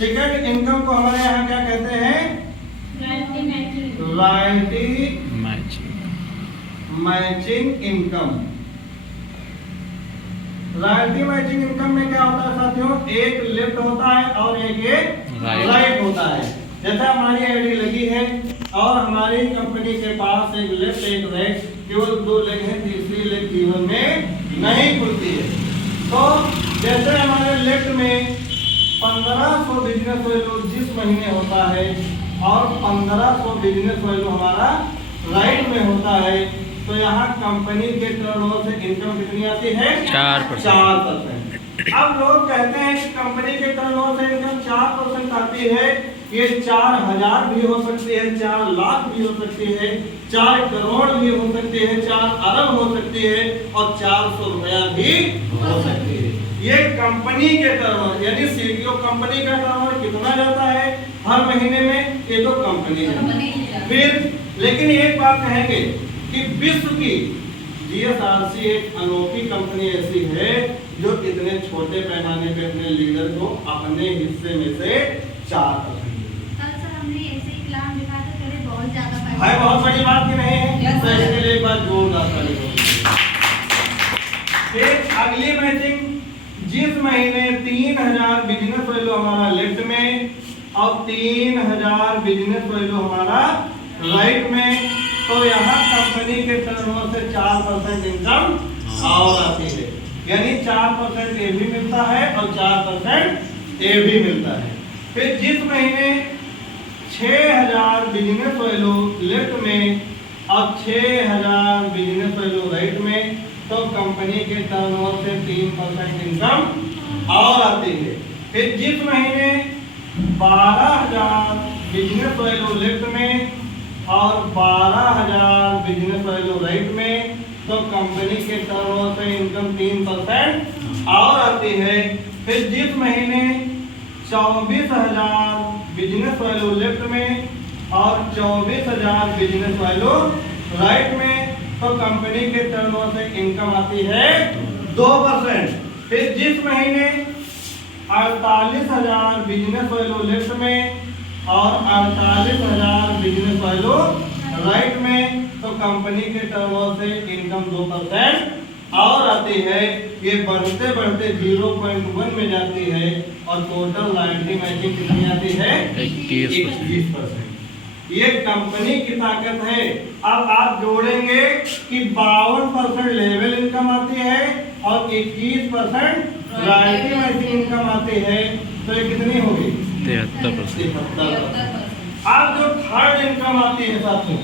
Second income को हमारे यहाँ क्या कहते हैं? Royalty matching income. Royalty matching income में क्या होता है साथियों? एक लेफ्ट होता है और एक राइट होता है। जैसे हमारी आईडी लगी है और हमारी कंपनी के पास एक लेफ्ट एक राइट, केवल 2 लेग है, तीसरी लेग जीवन में नहीं खुलती है। तो जैसे हमारे लेफ्ट में 1500 बिजनेस वैल्यू जिस महीने होता है और 1500 बिजनेस वैल्यू हमारा राइट में होता है, तो यहाँ कंपनी के टर्नओवर से इनकम कितनी आती है? 4%। अब लोग कहते हैं कि कंपनी के टर्नओवर से इनकम 4% आती है। ये 4000 भी हो सकती है, 4 लाख भी हो सकती है, 4 करोड़ भी हो सकती है, 4 अरब हो सकती है और 400 रुपया भी हो सकती है। ये कंपनी के टर्नओवर यानी सीटीओ कंपनी का टर्नओवर कितना जाता है हर महीने में? ये तो कंपनी है। फिर लेकिन एक बात कहेंगे कि विश्व की जीएसआरसी एक अनोखी कंपनी ऐसी है जो इतने छोटे पैमाने पे अपने लीडर को अपने हिस्से में से 4% है। बहुत बड़ी बात की नहीं है, तो इसके लिए एक बार जोरदार ताली। फिर अगली मैचिंग, जिस महीने 3000 बिजनेस वैल्यू हमारा लेफ्ट में और 3000 बिजनेस वैल्यू हमारा राइट में, तो यहाँ कंपनी के टर्नओवर से 4% इनकम और आती है। यानी 4% ये भी मिलता है और 4% ये भी मिलता है। फिर जिस महीने 6000 बिजनेस वैल्यू लेफ्ट में और 6000 बिजनेस वैल्यू राइट में, तो कंपनी के टर्नओवर से 3% इनकम और आती है। फिर जिस महीने 12000 बिजनेस वैल्यू लेफ्ट में और 12000 बिजनेस वैल्यू राइट में, तो कंपनी के टर्नओवर से इनकम 3% और आती है। फिर जिस महीने 24000 बिजनेस वैल्यू लेफ्ट में और 24000 बिजनेस वैल्यू राइट में, तो कंपनी के टर्नओवर से इनकम आती है 2%। फिर जिस महीने 48000 बिजनेस वैल्यू लेफ्ट में और 48000 बिजनेस वैल्यू राइट में, तो कंपनी के टर्नओवर से इनकम 2% और आती है। ये बढ़ते बढ़ते 0.1 में जाती है और टोटल रॉयल्टी मैचिंग कितनी आती है? 21%। ये कंपनी की ताकत है। अब आप जोड़ेंगे कि 52% लेवल इनकम आती है और 21% रॉयल्टी मैचिंग इनकम आती है, तो ये कितनी होगी? 73%। अब जो थर्ड इनकम आती है साथियों,